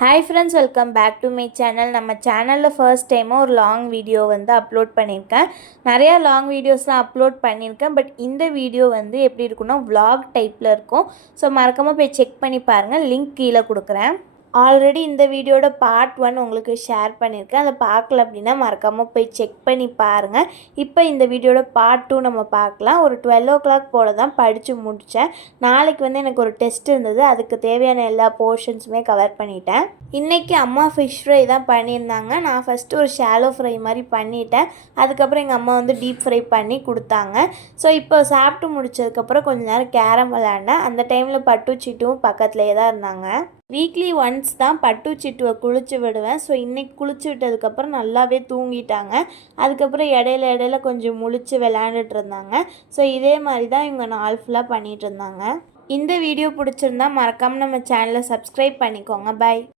Hi friends, welcome back to my channel. நம்ம சேனலில் first டைமாக ஒரு லாங் வீடியோ அப்லோட் பண்ணியிருக்கேன். நிறையா லாங் வீடியோஸ்லாம் அப்லோட் பண்ணியிருக்கேன். பட் இந்த வீடியோ எப்படி இருக்குன்னா vlog டைப்பில் இருக்கும். ஸோ மறக்காமல் போய் செக் பண்ணி பாருங்கள். லிங்க் கீழே கொடுக்குறேன். ஆல்ரெடி இந்த வீடியோட பார்ட் 1 உங்களுக்கு ஷேர் பண்ணியிருக்கேன். அதை பார்க்கல அப்படின்னா மறக்காமல் போய் செக் பண்ணி பாருங்கள். இப்போ இந்த வீடியோட பார்ட் 2 நம்ம பார்க்கலாம். ஒரு 12 o'clock போல் தான் படித்து முடித்தேன். நாளைக்கு எனக்கு ஒரு டெஸ்ட் இருந்தது. அதுக்கு தேவையான எல்லா போர்ஷன்ஸுமே கவர் பண்ணிட்டேன். இன்றைக்கி அம்மா ஃபிஷ் ஃப்ரை தான் பண்ணியிருந்தாங்க. நான் ஃபஸ்ட்டு ஒரு ஷாலோ ஃப்ரை மாதிரி பண்ணிட்டேன். அதுக்கப்புறம் எங்கள் அம்மா டீப் ஃப்ரை பண்ணி கொடுத்தாங்க. ஸோ இப்போ சாப்பிட்டு முடிச்சதுக்கப்புறம் கொஞ்சம் நேரம் கேரம் விளையாண்டேன். அந்த டைமில் பட்டு சிட்டுவும் பக்கத்துலேயே தான் இருந்தாங்க. வீக்லி ஒன்ஸ் தான் பட்டு சிட்டுவை குளிச்சு விடுவேன். ஸோ இன்றைக்கி குளிச்சு விட்டதுக்கப்புறம் நல்லாவே தூங்கிட்டாங்க. அதுக்கப்புறம் இடையில கொஞ்சம் முழிச்சு விளையாண்டுட்டு இருந்தாங்க. ஸோ இதே மாதிரி தான் இவங்க நாள் ஃபுல்லாக பண்ணிகிட்டு இருந்தாங்க. இந்த வீடியோ பிடிச்சிருந்தா மறக்காமல் நம்ம சேனலை சப்ஸ்கிரைப் பண்ணிக்கோங்க. பை.